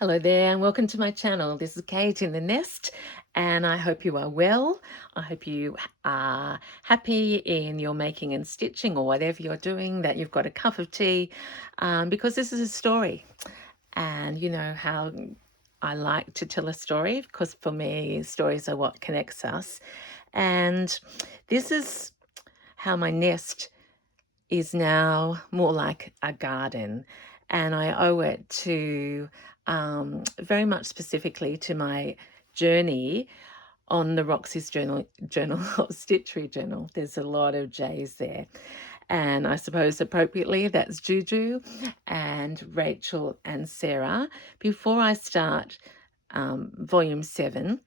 Hello there and welcome to my channel. This is Kate in the Nest and I hope you are well. I hope you are happy in your making and stitching or whatever you're doing, that you've got a cup of tea, because this is a story. And you know how I like to tell a story, because for me stories are what connects us. And this is how my nest is now more like a garden, and I owe it to very much specifically to my journey on the Roxy's Journal of Stitchery journal. There's a lot of J's there, and I suppose appropriately that's Juju and Rachel and Sarah. Before I start volume 7,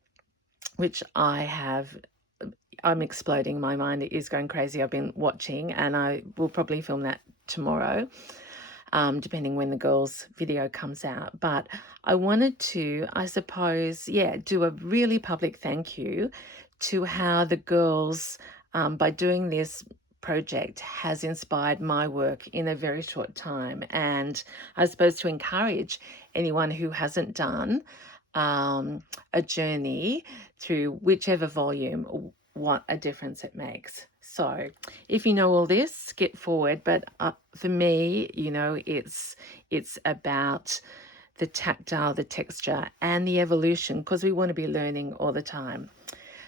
which I'm exploding. My mind is going crazy. I've been watching, and I will probably film that tomorrow, depending when the girls' video comes out. But I wanted to, I suppose, do a really public thank you to how the girls, by doing this project, has inspired my work in a very short time. And I suppose to encourage anyone who hasn't done a journey through whichever volume, what a difference it makes. So if you know all this, skip forward. But for me, it's about the tactile, the texture, and the evolution, because we want to be learning all the time.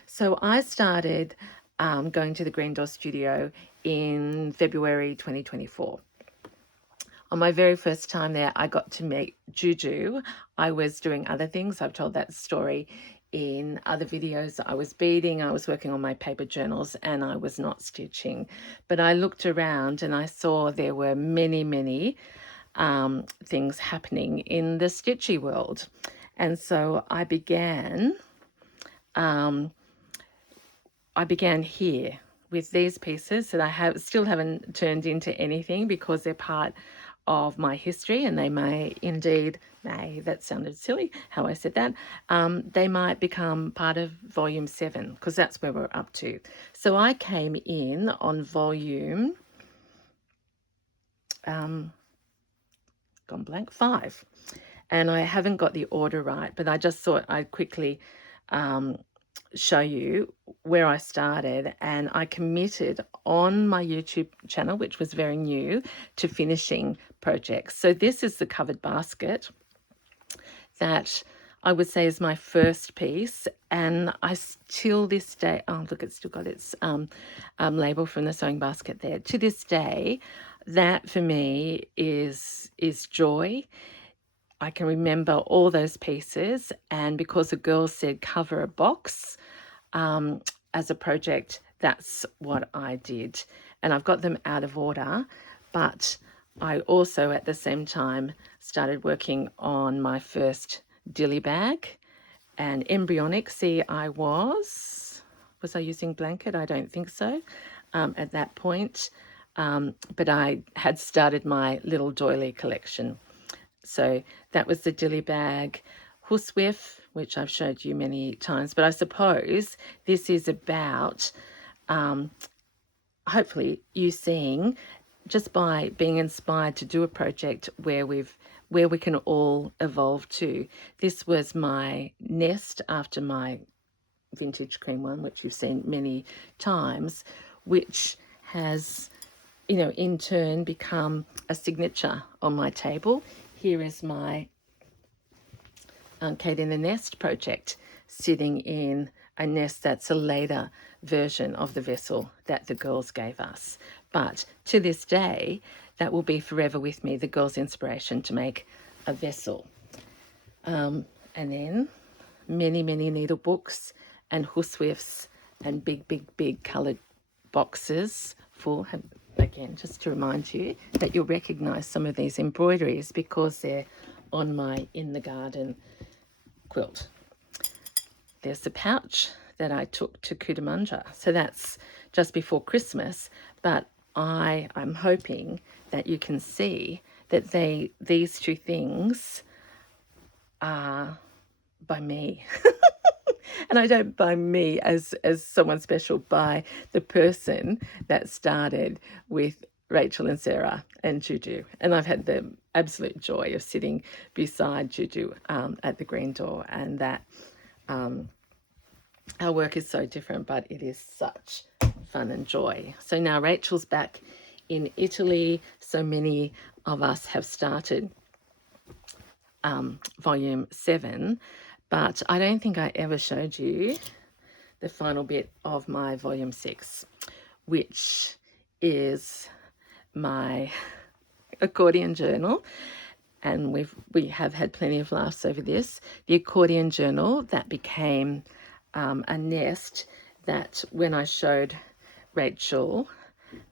So I started going to the Green Door Studio in February 2024. On my very first time there, I got to meet Juju. I was doing other things. I've told that story in other videos. I was beading, I was working on my paper journals, and I was not stitching. But I looked around and I saw there were many, many things happening in the stitchy world. And so I began here with these pieces that I still haven't turned into anything, because they're part of my history, and they that sounded silly how I said that, they might become part of volume 7, because that's where we're up to. So I came in on volume gone blank 5, and I haven't got the order right, but I just thought I'd quickly show you where I started. And I committed on my YouTube channel, which was very new, to finishing projects. So this is the covered basket that I would say is my first piece, and I still this day, oh look, it's still got its label from the sewing basket there. To this day, that for me is joy. I can remember all those pieces, and because the girls said cover a box as a project, that's what I did. And I've got them out of order, but I also at the same time started working on my first dilly bag, and embryonic. See, was I using blanket? I don't think so at that point, but I had started my little doily collection. So that was the dilly bag. Horsewhiff, which I've showed you many times, but I suppose this is about hopefully you seeing, just by being inspired to do a project where we can all evolve to. This was my nest after my vintage cream one, which you've seen many times, which has, in turn become a signature on my table. Here is my Kate in the Nest project, sitting in a nest that's a later version of the vessel that the girls gave us. But to this day, that will be forever with me, the girls' inspiration to make a vessel. And then many, many needle books and horsewhiffs and big, big, big coloured boxes full. Again, just to remind you that you'll recognise some of these embroideries because they're on my In the Garden quilt. There's the pouch that I took to Cootamundra. So that's just before Christmas, but I'm hoping that you can see that these two things are by me. And I don't by me as someone special, by the person that started with Rachel and Sarah and Juju. And I've had the absolute joy of sitting beside Juju at the green door, and that our work is so different, but it is such fun and joy. So now Rachel's back in Italy. So many of us have started volume 7, but I don't think I ever showed you the final bit of my volume 6, which is my accordion journal. And we have had plenty of laughs over this. The accordion journal that became a nest that when I showed Rachel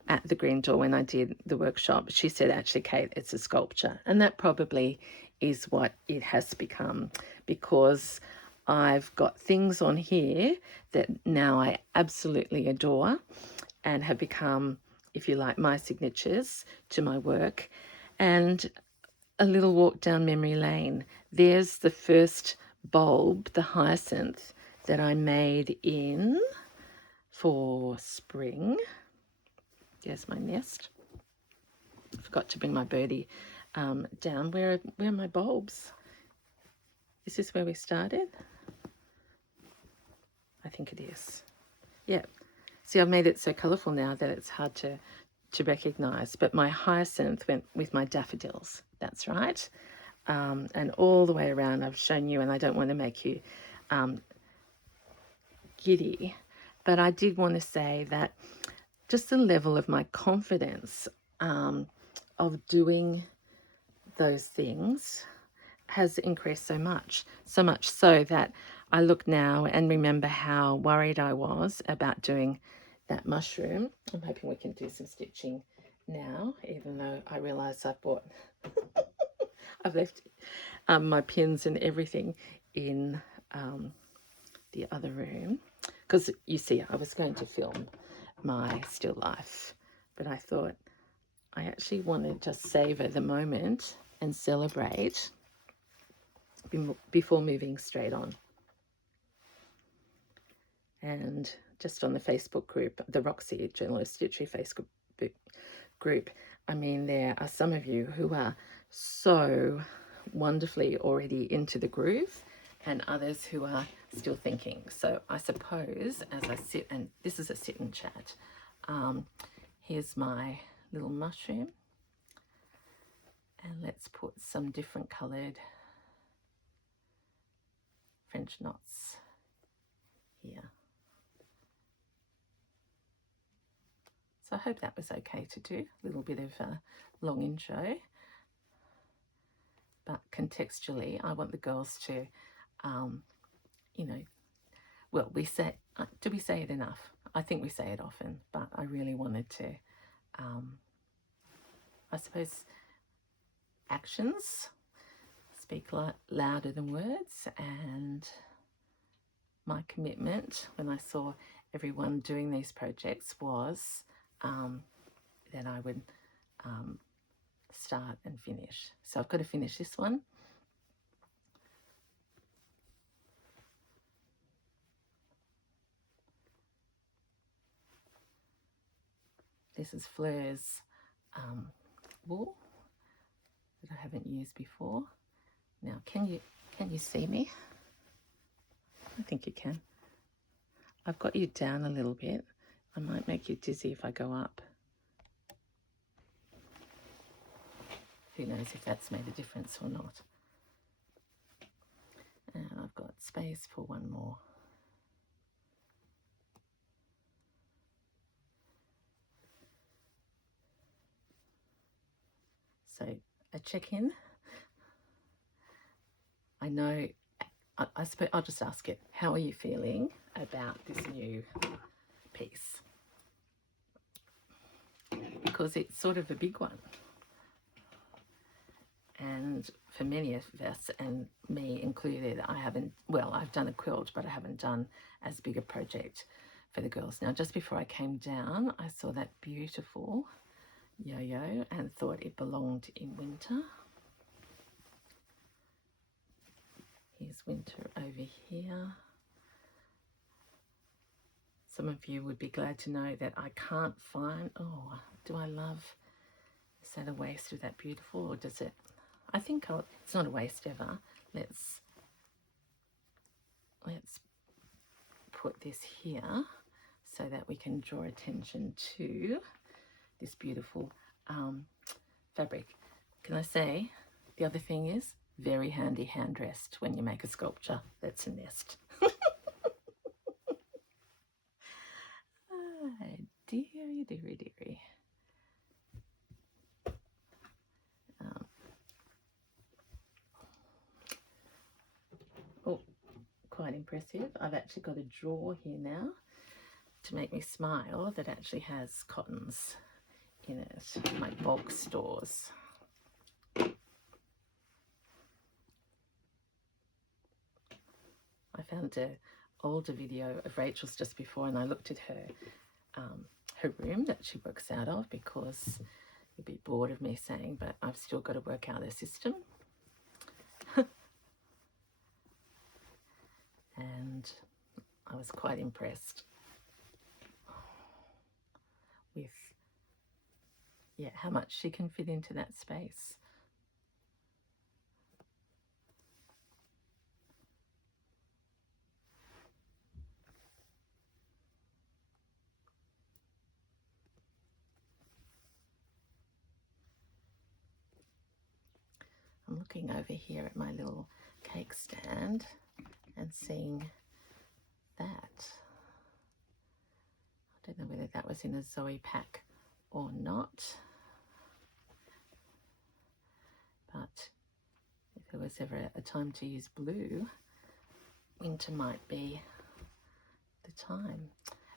at the green door when I did the workshop, she said, actually, Kate, it's a sculpture. And that probably is what it has become, because I've got things on here that now I absolutely adore and have become, if you like, my signatures to my work. And a little walk down memory lane. There's the first bulb, the hyacinth, that I made in for spring. There's my nest. I forgot to bring my birdie down. Where are my bulbs? Is this where we started? I think it is. Yeah. See, I've made it so colourful now that it's hard to recognise. But my hyacinth went with my daffodils. That's right. And all the way around I've shown you, and I don't want to make you giddy, but I did want to say that just the level of my confidence of doing those things has increased so much so that I look now and remember how worried I was about doing that mushroom. I'm hoping we can do some stitching now, even though I realise I've left my pins and everything in the other room, because you see I was going to film my still life, but I thought I actually want to just savour the moment and celebrate before moving straight on. And just on the Facebook group, the Roxy Journal of Stitchery Facebook group, I mean, there are some of you who are so wonderfully already into the groove, and others who are still thinking. So I suppose as I sit, and this is a sit and chat, here's my little mushroom, and let's put some different coloured French knots here. So I hope that was okay to do, a little bit of a long intro. But contextually, I want the girls to, you know, well, we say, do we say it enough? I think we say it often, but I really wanted to, I suppose, actions speak louder than words. And my commitment when I saw everyone doing these projects was that I would start and finish. So I've got to finish this one. This is Fleur's wool that I haven't used before. Now, can you see me? I think you can. I've got you down a little bit. I might make you dizzy if I go up. Who knows if that's made a difference or not. And I've got space for one more. So a check-in. I know, I suppose I'll just ask it, how are you feeling about this new piece? Because it's sort of a big one. And for many of us, and me included, I've done a quilt, but I haven't done as big a project for the girls. Now, just before I came down, I saw that beautiful yo-yo and thought it belonged in winter. Here's winter over here. Some of you would be glad to know that I can't find, oh, do I love Is that a waist of that beautiful, or does it? I think it's not a waist ever. Let's put this here so that we can draw attention to this beautiful fabric. Can I say the other thing is very handy hand rest when you make a sculpture that's a nest. Dearie, dearie, dearie. Oh, quite impressive. I've actually got a drawer here now to make me smile that actually has cottons in it, like bulk stores. I found an older video of Rachel's just before, and I looked at her room that she works out of, because you'd be bored of me saying, but I've still got to work out her system. And I was quite impressed with, yeah, how much she can fit into that space. I'm looking over here at my little cake stand and seeing that. I don't know whether that was in a Zoe pack or not, but if there was ever a time to use blue, winter might be the time.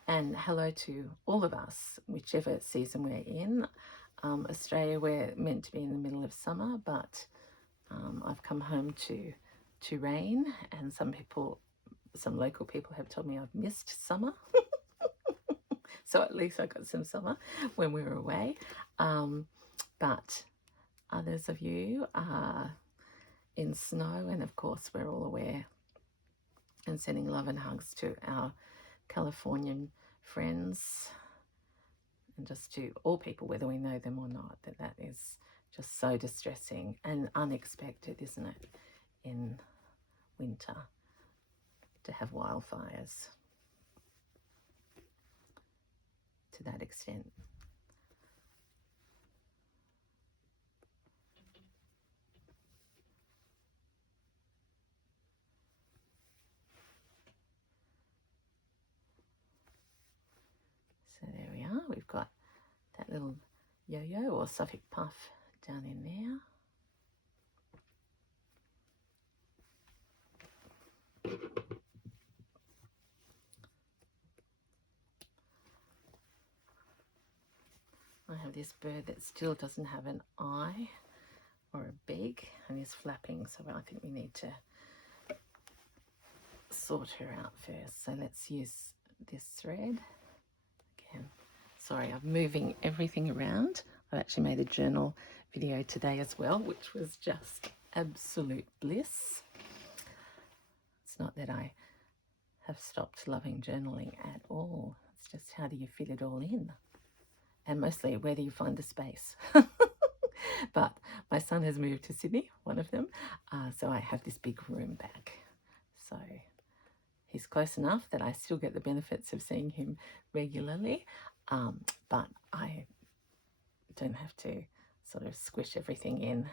And hello to all of us, whichever season we're in. Australia, we're meant to be in the middle of summer, but I've come home to rain, and some local people have told me I've missed summer. So at least I got some summer when we were away. But others of you are in snow, and of course we're all aware and sending love and hugs to our Californian friends, and just to all people, whether we know them or not, that is just so distressing and unexpected, isn't it, in winter to have wildfires to that extent. So there we are. We've got that little yo-yo or Suffolk puff down in there. I have this bird that still doesn't have an eye or a beak and is flapping, so I think we need to sort her out first. So let's use this thread again. Sorry, I'm moving everything around. I've actually made a journal video today as well, which was just absolute bliss. It's not that I have stopped loving journaling at all. It's just, how do you fit it all in? And mostly, where do you find the space? But my son has moved to Sydney, one of them, so I have this big room back. So he's close enough that I still get the benefits of seeing him regularly, but I don't have to sort of squish everything in.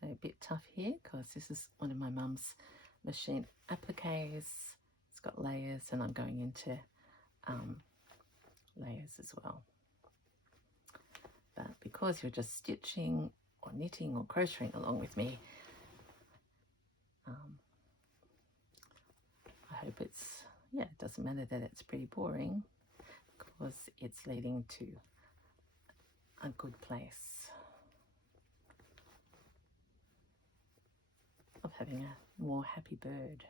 So a bit tough here because this is one of my mum's machine appliques. It's got layers, and I'm going into layers as well. But because you're just stitching or knitting or crocheting along with me, I hope it's, yeah, it doesn't matter that it's pretty boring, because it's leading to a good place of having a more happy bird.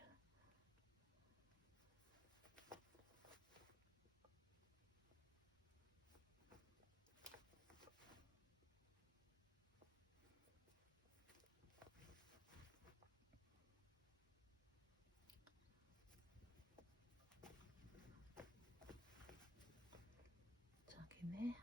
there.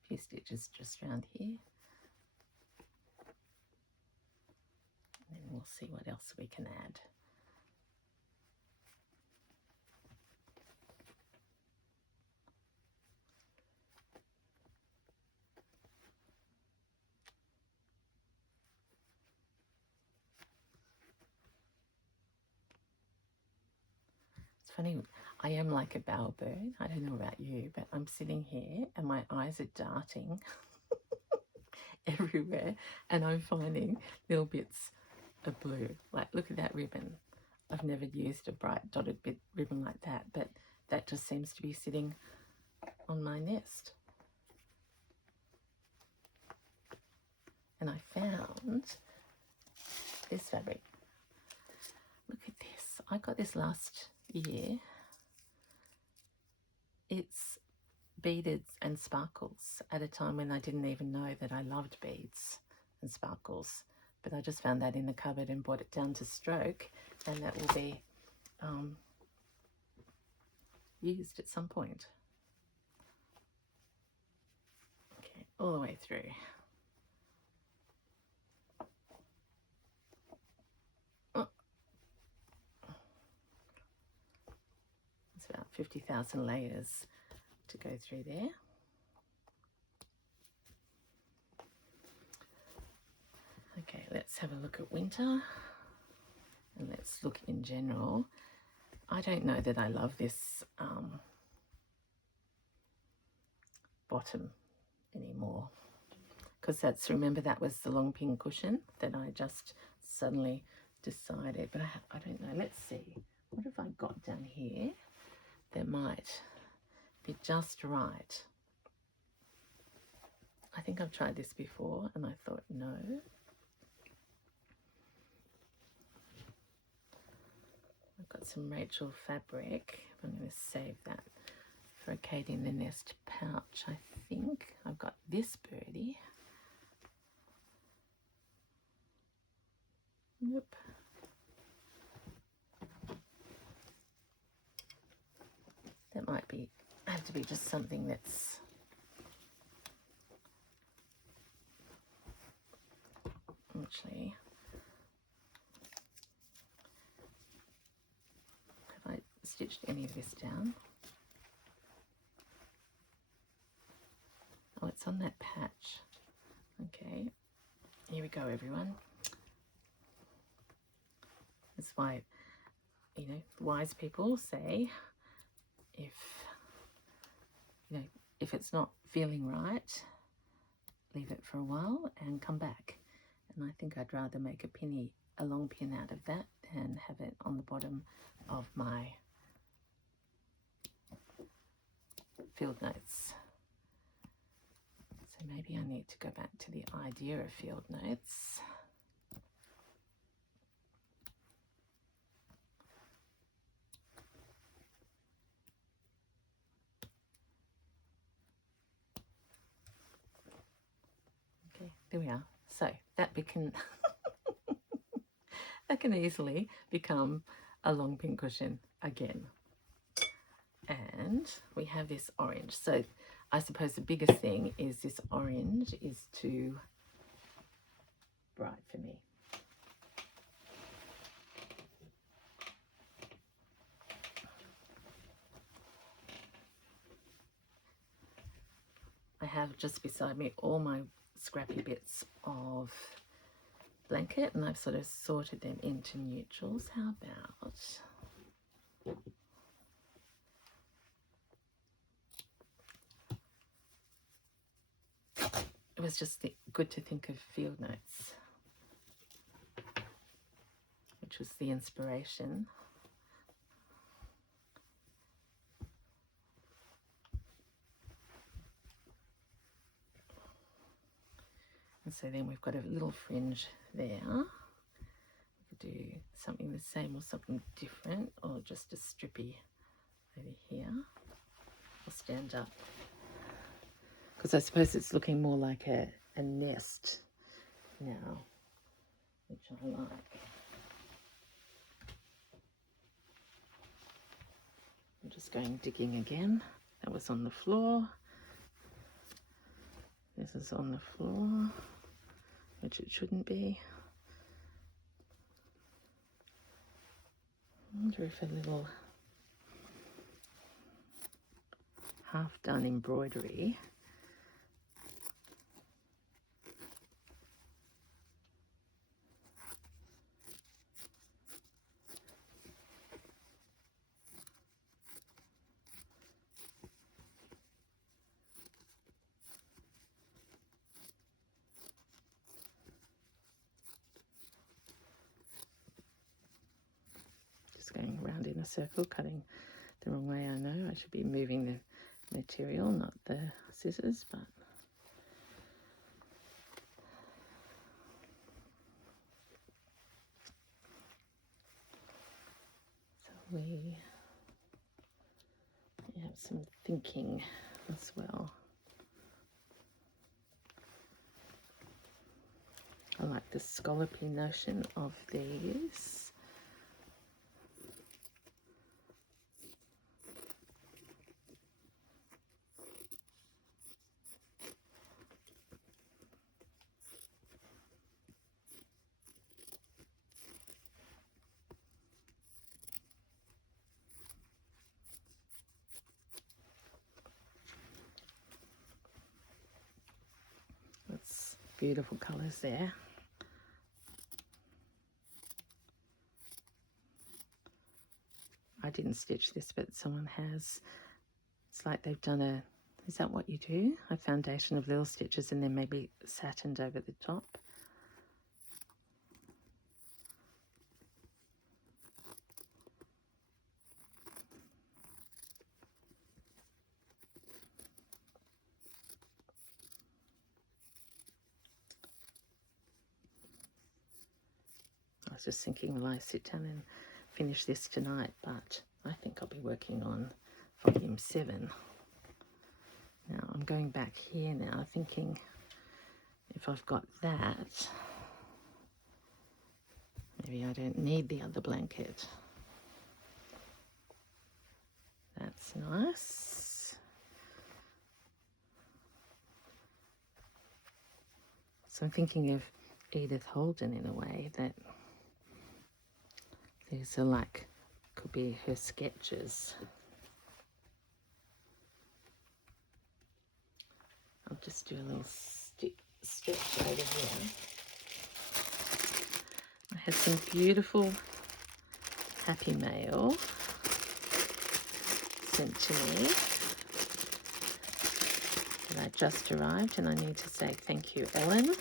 A few stitches just around here. And then we'll see what else we can add. It's funny, I am like a bowerbird. I don't know about you, but I'm sitting here and my eyes are darting everywhere, and I'm finding little bits of blue. Like, look at that ribbon. I've never used a bright dotted bit ribbon like that, but that just seems to be sitting on my nest. And I found this fabric. Look at this. I got this last year. It's beaded and sparkles at a time when I didn't even know that I loved beads and sparkles. But I just found that in the cupboard and brought it down to stroke, and that will be used at some point. Okay, all the way through. It's about 50,000 layers to go through there. Okay, let's have a look at winter, and let's look in general. I don't know that I love this bottom anymore, because remember that was the long pin cushion that I just suddenly decided, but I don't know. Let's see, what have I got down here that might be just right? I think I've tried this before and I thought no. I've got some Rachel fabric. I'm going to save that for a Katie in the Nest pouch. I think I've got this birdie. Nope. That might have to be just something that's actually. Have I stitched any of this down? Oh, it's on that patch. Okay, here we go, everyone. That's why, you know, wise people say if it's not feeling right, leave it for a while and come back. And I think I'd rather make a long pin out of that than have it on the bottom of my field notes. So maybe I need to go back to the idea of field notes. Okay, there we are. So that that can easily become a long pin cushion again. And we have this orange. So I suppose the biggest thing is this orange is too bright for me. I have just beside me all my scrappy bits of blanket, and I've sort of sorted them into neutrals. How about it was just good to think of field notes, which was the inspiration. And so then we've got a little fringe there. We could do something the same or something different, or just a strippy over here. I'll stand up because I suppose it's looking more like a nest now, which I like. I'm just going digging again. That was on the floor. This is on the floor, which it shouldn't be. I wonder if a little half done embroidery going around in a circle, cutting the wrong way. I know I should be moving the material, not the scissors, but so we have some thinking as well. I like the scallopy notion of these. That's beautiful colours there. I didn't stitch this, but someone has. It's like they've done a, is that what you do? A foundation of little stitches and then maybe satined over the top. I was just thinking, will I sit down and finish this tonight? But I think I'll be working on volume 7. Now I'm going back here now, thinking if I've got that, maybe I don't need the other blanket. That's nice. So I'm thinking of Edith Holden in a way, that these are like, could be her sketches. I'll just do a little stretch over here. I had some beautiful happy mail sent to me that I just arrived, and I need to say thank you, Ellen.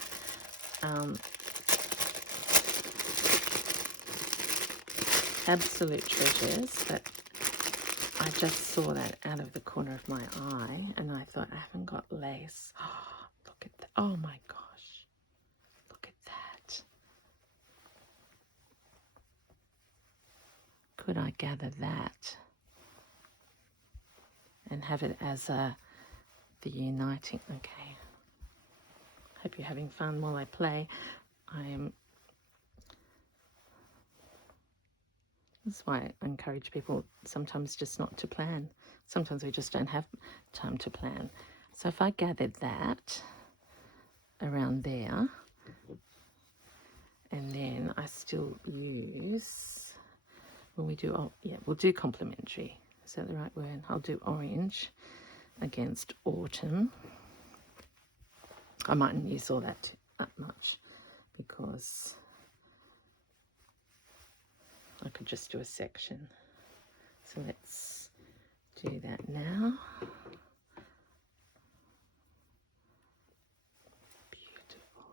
Absolute treasures, but I just saw that out of the corner of my eye and I thought, I haven't got lace. Oh, look at that. Oh my gosh. Look at that. Could I gather that and have it as the uniting? Okay. Hope you're having fun while I play. That's why I encourage people sometimes just not to plan. Sometimes we just don't have time to plan. So if I gathered that around there, and then I still use, when we do, oh yeah, we'll do complementary. Is that the right word? I'll do orange against autumn. I mightn't use all that much because I could just do a section. So let's do that now. Beautiful.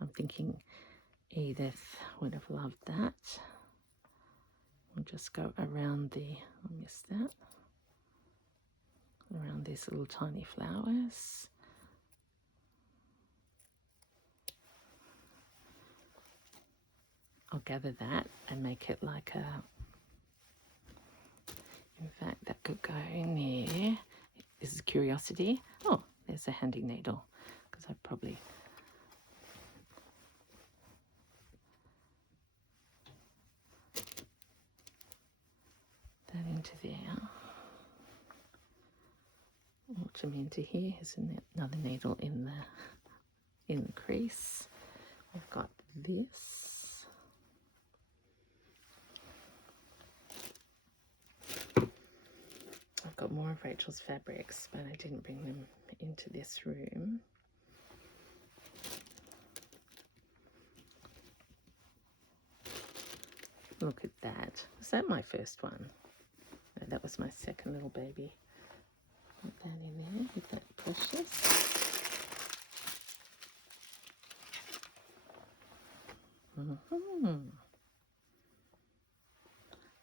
I'm thinking Edith would have loved that. We'll just go around I missed that. Around these little tiny flowers. I'll gather that and make it like a In fact, that could go in there. This is Curiosity. Oh, there's a handy needle, because I probably... that into there. Autumn into here. Here's another needle in the crease. I've got this. I've got more of Rachel's fabrics, but I didn't bring them into this room. Look at that. Was that my first one? No, that was my second little baby. Put that in there with that precious.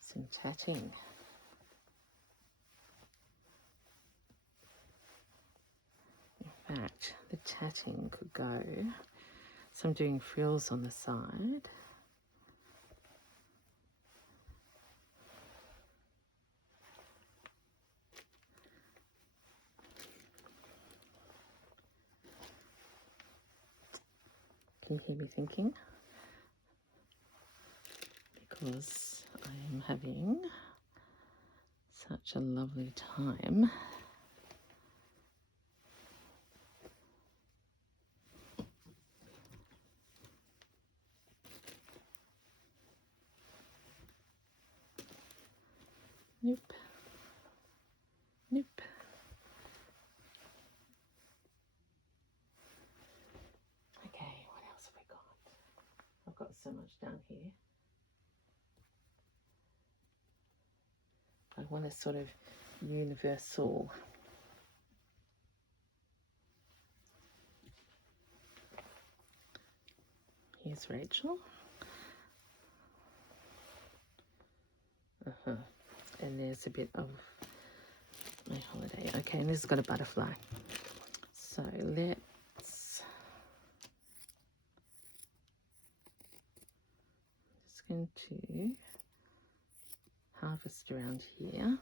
Some tatting. In fact, the tatting could go. So I'm doing frills on the side. Can you hear me thinking? Because I am having such a lovely time. Nope. Nope. Okay, what else have we got? I've got so much down here. I want a sort of universal Here's Rachel. And there's a bit of my holiday. Okay, and this has got a butterfly. So let's... just going to harvest around here.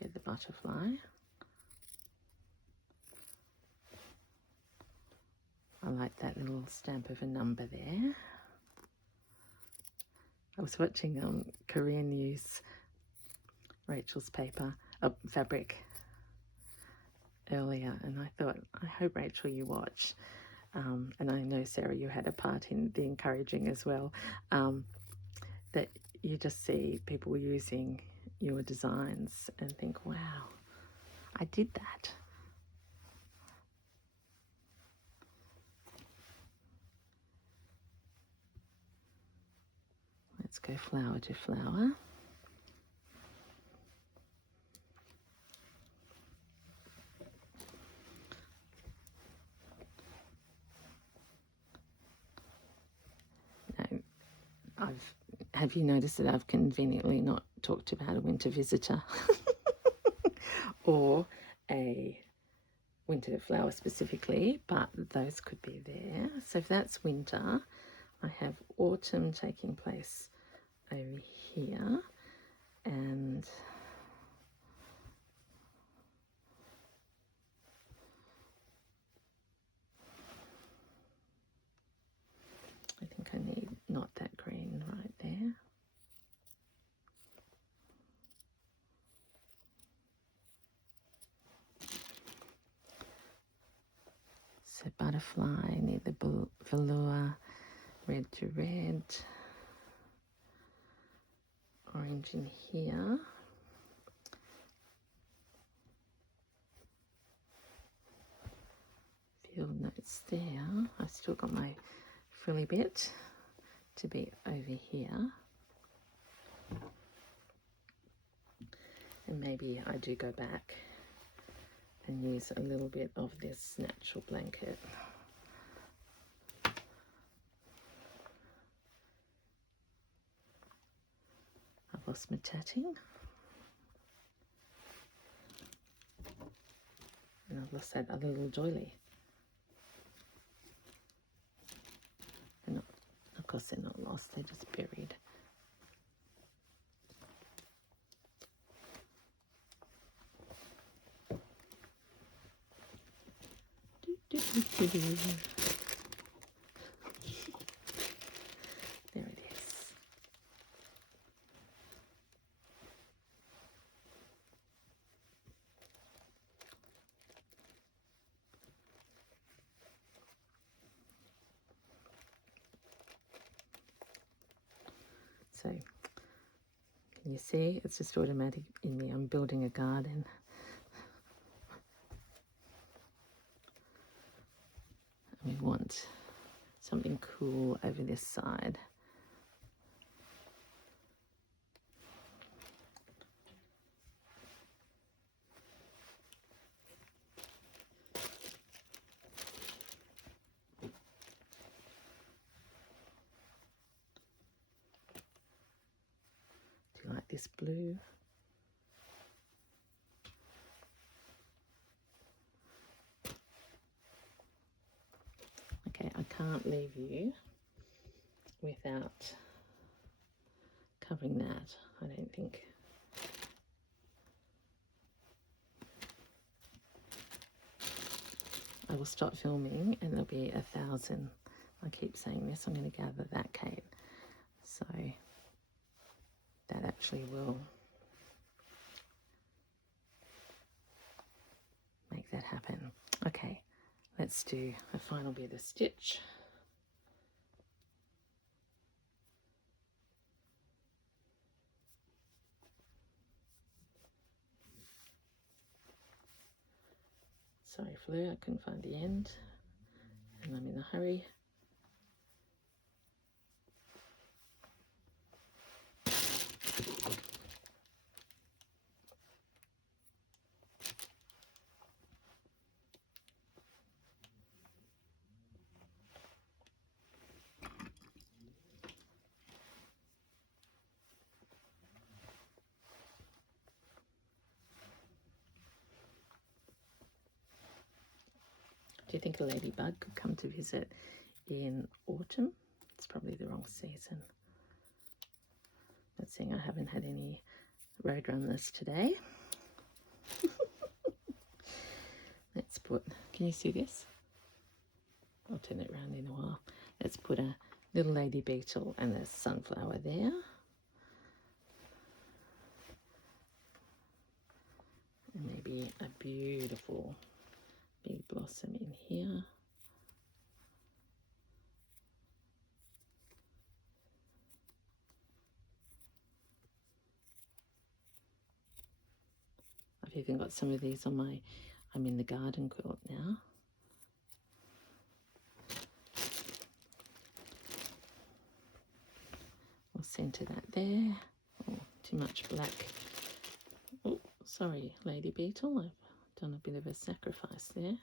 Get the butterfly. I like that little stamp of a number there. I was watching Korean use Rachel's fabric earlier, and I thought, I hope, Rachel, you watch. And I know, Sarah, you had a part in the encouraging as well, that you just see people using your designs and think, wow, I did that. Let's go flower to flower. Now, have you noticed that I've conveniently not talked about a winter visitor or a winter flower specifically, but those could be there. So if that's winter, I have autumn taking place over here, and I think I need not that green right there. So butterfly, I need the velour, red to red, orange in here. Field notes there. I've still got my frilly bit to be over here. And maybe I do go back and use a little bit of this natural blanket. I've lost my tatting. And I've lost that other little doily. And There it is. So, can you see? It's just automatic in me. I'm building a garden. We want something cool over this side. Do you like this blue? Okay, I can't leave you without covering that, I don't think. I will stop filming and there'll be 1,000. I keep saying this, I'm going to gather that, Kate. So that actually will make that happen. Okay, let's do a final bit of stitch. Sorry, Fleur, I couldn't find the end, and I'm in a hurry. Do you think a ladybug could come to visit in autumn? It's probably the wrong season. But seeing I haven't had any roadrunners today. Let's put, can you see this? I'll turn it around in a while. Let's put a little lady beetle and a sunflower there. And maybe a beautiful big blossom in here. I've even got some of these on my, I'm in the garden quilt now. I'll centre that there. Oh, too much black. Oh, sorry, lady beetle. I've done a bit of a sacrifice there. I'm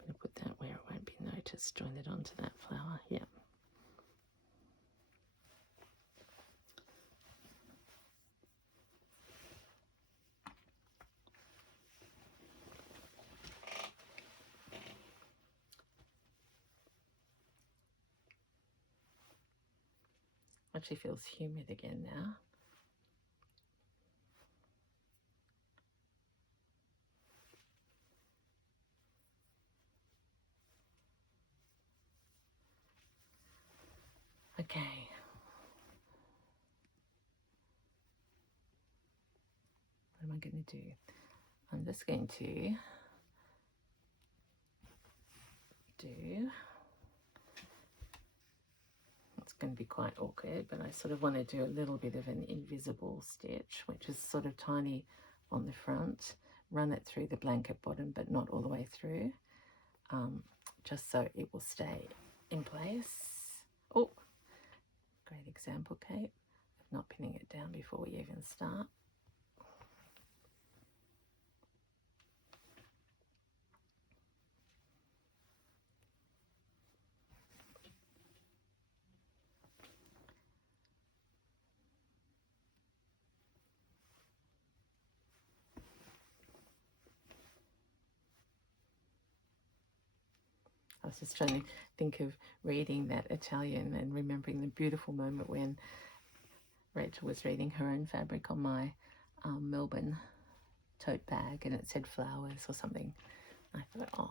going to put that where it won't be noticed. Join it onto that flower. Yeah. Actually feels humid again now. Okay. What am I going to do? I'm just going to do, it's going to be quite awkward, but I sort of want to do a little bit of an invisible stitch, which is sort of tiny on the front, run it through the blanket bottom, but not all the way through, just so it will stay in place. Oh, great example, Kate, of not pinning it down before we even start. I was just trying to think of reading that Italian and remembering the beautiful moment when Rachel was reading her own fabric on my Melbourne tote bag, and it said flowers or something. I thought, oh,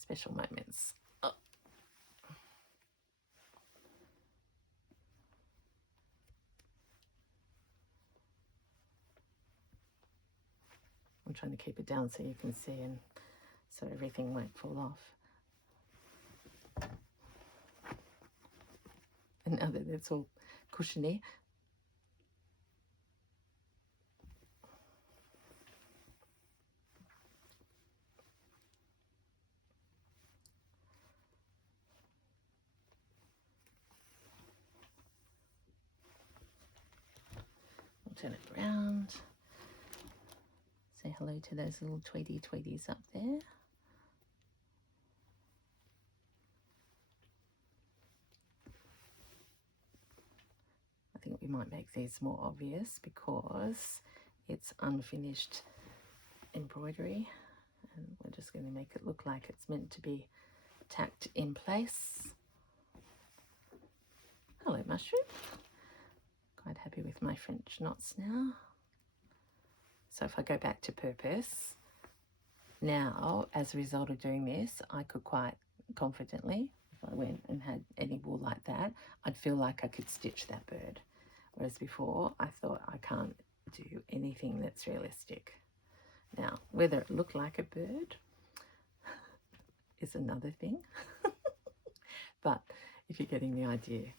special moments. Oh. I'm trying to keep it down so you can see, and so everything won't fall off. And now that it's all cushiony, I'll turn it around. Say hello to those little tweedies up there. I think we might make these more obvious because it's unfinished embroidery, and we're just going to make it look like it's meant to be tacked in place. Hello, mushroom. Quite happy with my French knots now. So if I go back to purpose, now as a result of doing this, I could quite confidently, if I went and had any wool like that, I'd feel like I could stitch that bird. Whereas before, I thought I can't do anything that's realistic. Now, whether it looked like a bird is another thing. But if you're getting the idea,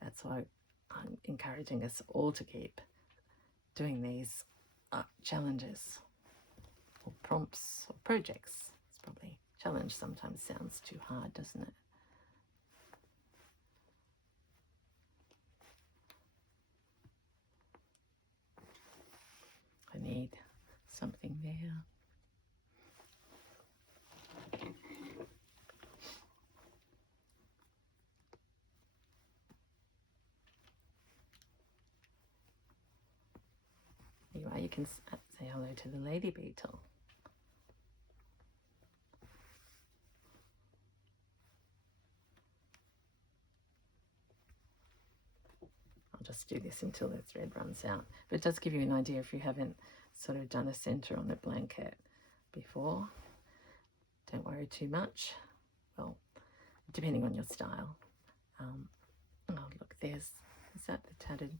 that's why I'm encouraging us all to keep doing these challenges or prompts or projects. It's probably challenge sometimes sounds too hard, doesn't it? I need something there. Anyway, you can say hello to the lady beetle. I'll just do this until the thread runs out. But it does give you an idea if you haven't sort of done a center on a blanket before. Don't worry too much. Well, depending on your style. Oh, look, is that the tattered?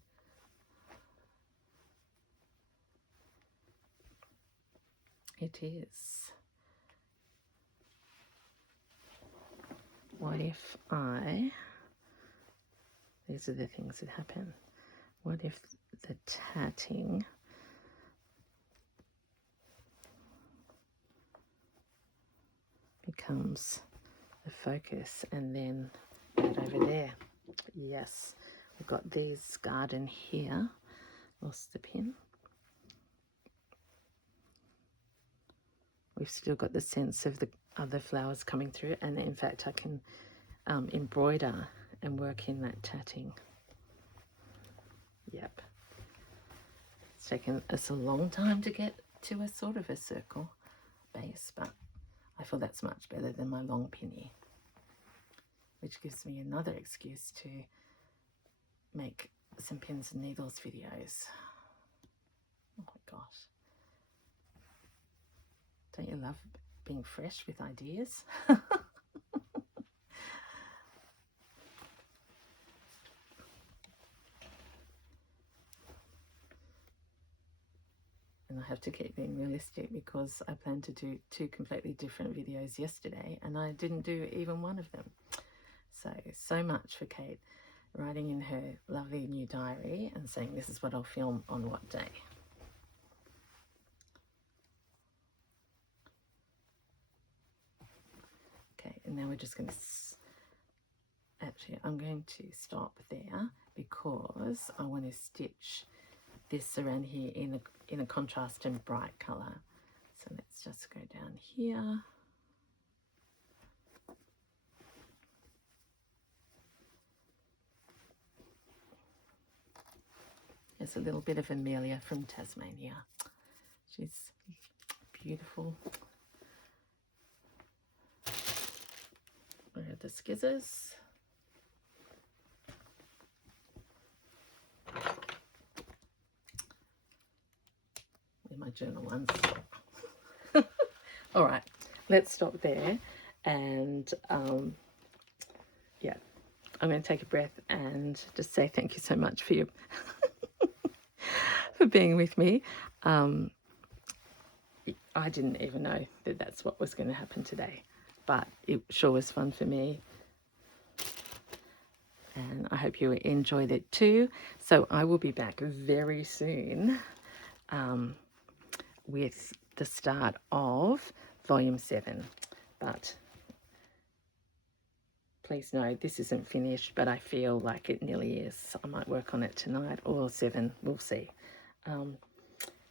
It is. What if these are the things that happen. What if the tatting becomes the focus, and then right over there? Yes, we've got these garden here. Lost the pin. We've still got the sense of the other flowers coming through, and in fact I can embroider and work in that tatting. Yep. It's taken us a long time to get to a sort of a circle base, but I feel that's much better than my long pinny, which gives me another excuse to make some pins and needles videos. Oh my gosh. Don't you love being fresh with ideas? And I have to keep being realistic because I planned to do 2 completely different videos yesterday and I didn't do even one of them. So much for Kate writing in her lovely new diary and saying this is what I'll film on what day. Okay, and now we're just going to, actually I'm going to stop there because I want to stitch this around here in a contrast and bright colour. So let's just go down here. There's a little bit of Amelia from Tasmania. She's beautiful. I have the skizzers. journal ones. All right, let's stop there. And yeah, I'm going to take a breath and just say thank you so much for you for being with me. I didn't even know that that's what was going to happen today, but it sure was fun for me. And I hope you enjoyed it too. So I will be back very soon with the start of volume 7. But please know this isn't finished, but I feel like it nearly is. I might work on it tonight or 7, we'll see.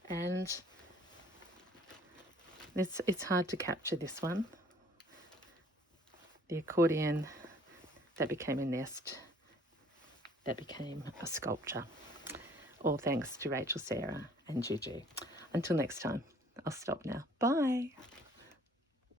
And it's hard to capture this one. The accordion that became a nest, that became a sculpture. All thanks to Rachel, Sarah and Juju. Until next time, I'll stop now. Bye.